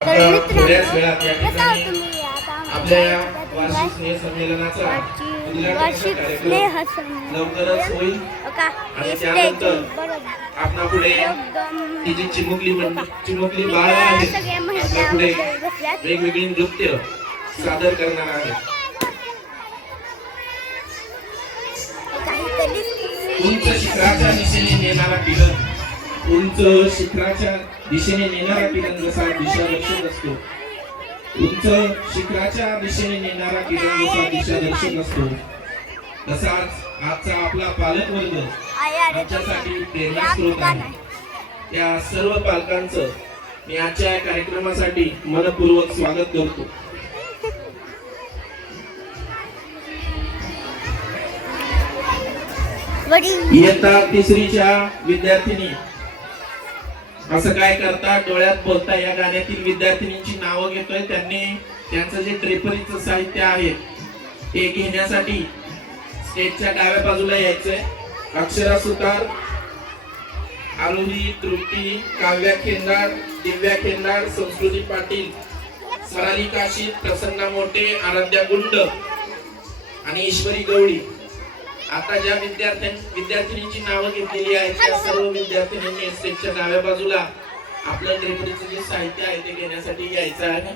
तर थोड्याच मित्रांनो, वेळात या कसं ठिकाणी तुम्ही आता आपल्या या आमच्या वार्षिक स्नेह संमेलनाचा उद्घाटनाचा वार्षिक कार्यक्रम स्नेह लवकरच होईल का आणि हे त्यानंतर स्टेज बरोबर आपणापुढे एकदम ती जी चिमुकली बाळ इथं आहेत सगळ्या महिला आपल्यापुढे वगैरे बसल्यात. वेगवेगळी नृत्य सादर करणार आहेत. काहीतरी उंच शिखराच्या दिशेने नेणारा किरण उंच शिखराच्या दिशेने नेणारा किरण जसा दिशादर्शक असतो, उंच शिखराच्या दिशेने नेणारा किरण जसा दिशादर्शक असतो, तसाच आजचा आपला पालक वर्ग आमच्यासाठी प्रेरणास्रोत आहे. त्या सर्व पालकांचं मी आजच्या या कार्यक्रमासाठी मनपूर्वक स्वागत करतो. इयत्ता तिसरीच्या विद्यार्थिनी असं काय करता, डोळ्यात बोलता या गाण्यातील विद्यार्थिनींची नावं घेतोय. त्यांनी त्यांचं जे ड्रेपरीचं साहित्य आहे ते घेण्यासाठी स्टेजच्या डाव्या बाजूला यायचंय. अक्षरा सुतार, आरोही, तृप्ती, काव्या खेंदार, दिव्या खेंदार, संस्कृती पाटील, स्वराली काशीद, प्रसन्ना मोठे, आराध्या गुंड आणि ईश्वरी गवळी. आता ज्या विद्यार्थिनींची नावं घेतलेली आहेत त्या सर्व विद्यार्थिनींनी स्टेजच्या डाव्या बाजूला आपलं ड्रेपरीचं जे साहित्य आहे ते घेण्यासाठी यायचं आहे.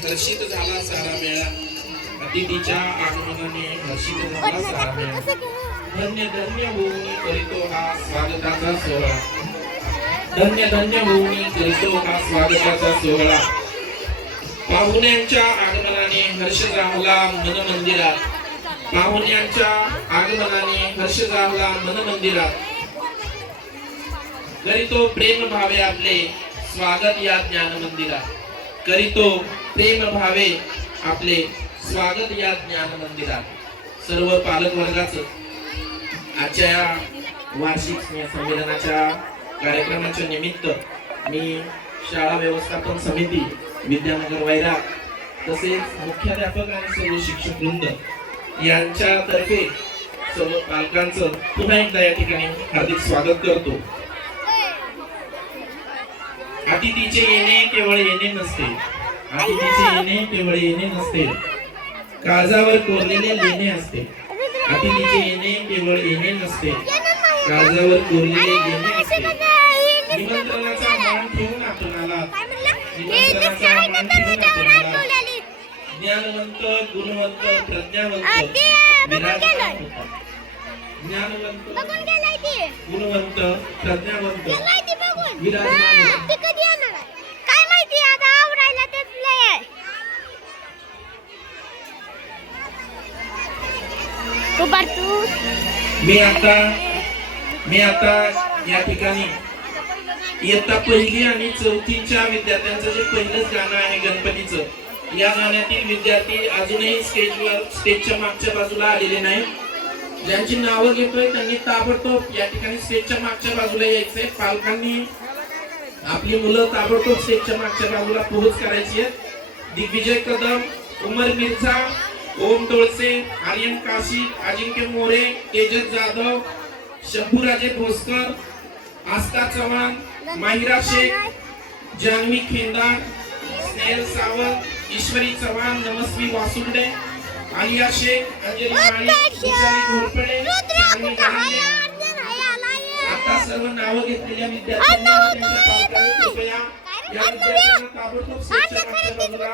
हर्षित झाला सारा मेळा, अतिथीच्या आगमनाने हर्षित झाला सारा मेळा. धन्य धन्य होऊन करीतो हा स्वागताचा सोहळा, धन्य धन्य होऊन करीतो हा स्वागताचा सोहळा. पाहुण्यांच्या आगमनाने हर्ष झाला मन मंदिरात, पाहुण्यांच्या आगमनाने हर्ष झाला मन मंदिरात. करीतो प्रेम भावे आपले स्वागत या ज्ञान मंदिरात, करीतो प्रेम भावे आपले स्वागत या ज्ञान मंदिरात. सर्व पालक वर्गाचं आजच्या वार्षिक स्नेह संमेलनाच्या कार्यक्रमाच्या निमित्त मी शाळा व्यवस्थापन समिती विद्यानगर वैरा तसेच मुख्याध्यापक आणि सर्व शिक्षक वृंद यांच्यातर्फे सर्व पालकांचं पुन्हा एकदा या ठिकाणी हार्दिक स्वागत करतो. अतिथीचे येणे केवळ येणे नसते, अतिथीचे येणे केवळ येणे नसते, काळजावर कोरलेले लेणे असते. अतिथीचे येणे केवळ येणे नसते, काळजावर कोरलेले लेणे असते. निमंत्रणाचा मान ठेवून आपण आलात, निमंत्रणाचा मान ठेवून आपण आलात. ज्ञानवंत, गुणवंत, प्रज्ञावंत विराजमान होता. ज्ञानवंत, गुणवंत, प्रज्ञावंत विराजमान होता. काय माहिती आता आवरायला तेच लय आहे. मी आता या ठिकाणी इयत्ता पहिली आणि चौथीच्या विद्यार्थ्यांचं जे पहिलंच गाणं आहे गणपतीचं, या गाण्यातील विद्यार्थी अजूनही स्टेजच्या मागच्या बाजूला आलेले नाही. ज्यांची नावं घेतोय त्यांनी ताबडतोब या ठिकाणी स्टेजच्या मागच्या बाजूला यायचंय. पालकांनी आपली मुलं ताबडतोब स्टेजच्या मागच्या बाजूला पोहोच करायची आहे. दिग्विजय कदम, उमर मिर्झा, ओम डोळसे, आर्यन काशी, अजिंक्य मोरे, तेजस जाधव, शंभूराजे भोसकर, आस्था चव्हाण, माहिरा शेख, जानवी खेंदार, स्नेहल सावंत, ईश्वरी चव्हाण, नमस्वी वासुंडे, आलिया शेख, अंजली माळी, विशाली घोरपडे, सानी जहांगे. आता सर्व नावं घेतलेल्या विद्यार्थ्यांनी त्यांच्या पालकांनी कृपया या विद्यार्थ्यांना ताबडतोब स्टेजच्या मागच्या बाजूला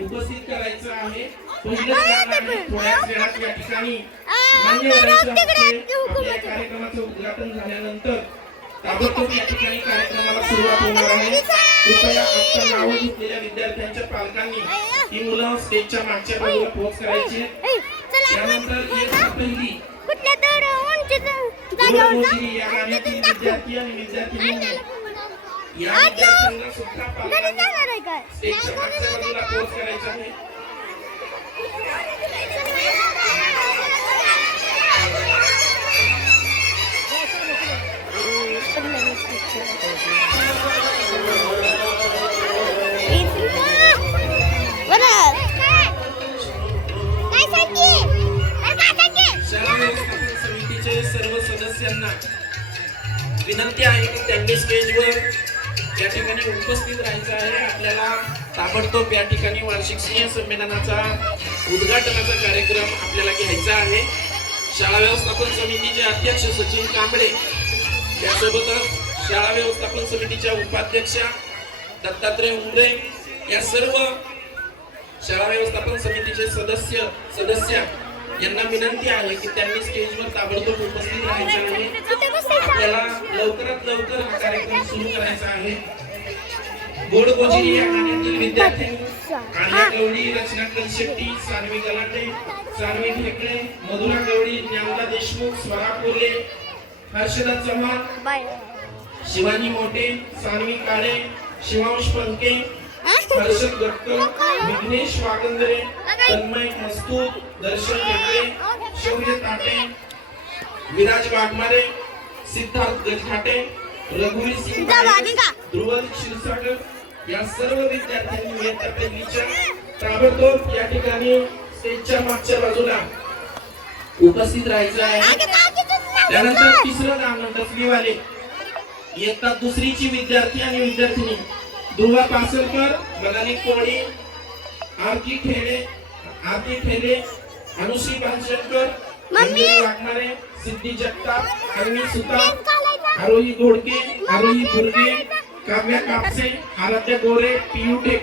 उपस्थित करायचं आहे. पहिलं गाणं आहे. थोड्याच वेळात या ठिकाणी मान्यवरांच्या हस्ते आपल्या कार्यक्रमाचं उद्घाटन झाल्यानंतर ताबडतोब या ठिकाणी कार्यक्रमाला सुरुवात होणार आहे. कृपया आता नावं घेतलेल्या विद्यार्थ्यांच्या पालकांनी ही मुलं स्टेजच्या मागच्या बाजूला पोहोच करायची आहेत. त्यानंतर इयत्ता पहिली कुठल्या तर उंचीच गुरु जागेवर गोजिरी या गाण्यातील विद्यार्थी आणि विद्यार्थिनी या विद्यार्थ्यांना सुद्धा पालकांनी जाणार आहे काय स्टेजच्या मागच्या बाजूला पोहोच करायचं आहे. शाळा व्यवस्थापन समितीचे सर्व सदस्यांना विनंती आहे की त्यांनी स्टेजवर या ठिकाणी उपस्थित राहायचं आहे. आपल्याला ताबडतोब या ठिकाणी वार्षिक स्नेह संमेलनाचा उद्घाटनाचा कार्यक्रम आपल्याला घ्यायचा आहे. शाळा व्यवस्थापन समितीचे अध्यक्ष सचिन कांबळे त्यासोबतच शाळा व्यवस्थापन समितीच्या उपाध्यक्षा दत्तात्रय उमरे या सर्व शाळा व्यवस्थापन समितीचे सदस्य यांना विनंती आहे की त्यांनी स्टेजवर ताबडतोब उपस्थित राहायचे आहे. आपल्याला लवकरात लवकर हा कार्यक्रम सुरू करायचा आहे. गोड गोजिरी या गाण्यातील विद्यार्थ्यांनी आर्या गवळी, रचना कलशेट्टी, सानवी गलाटे, सानवी ढेकळे, मधुरा गवळी, ज्ञानदा देशमुख, स्वरा कोल्हे, हर्षदा चव्हाण, शिवानी मोठे, सानवी काळे, शिवांश पंके, हर्षद गटकर, विघ्नेश वागंदरे, तन्मय मस्तूर, दर्शन ढेकळे, शौर्य ताटे, विराज वाघमारे, सिद्धार्थ गजघाटे, रघुवीर सिंग, ध्रुवल क्षीरसागर या सर्व विद्यार्थ्यांनी इयत्ता पहिलीच्या ताबडतोब या ठिकाणी स्टेजच्या मागच्या बाजूला उपस्थित राहायचं आहे. त्यानंतर तिसरं गाणं डचलीवाले इयत्ता दुसरीची विद्यार्थी आणि विद्यार्थिनी दुर्वा पासलकर, मनाली कोळी, आरती ठेले, अनुश्री पानशेकर, अंजली वाघमारे, सिद्धी जगताप, अन्वी सुतार, आरोही घोडके, आरोही दुर्गे, काव्या कापसे, आराध्या गोरे, पियू टेक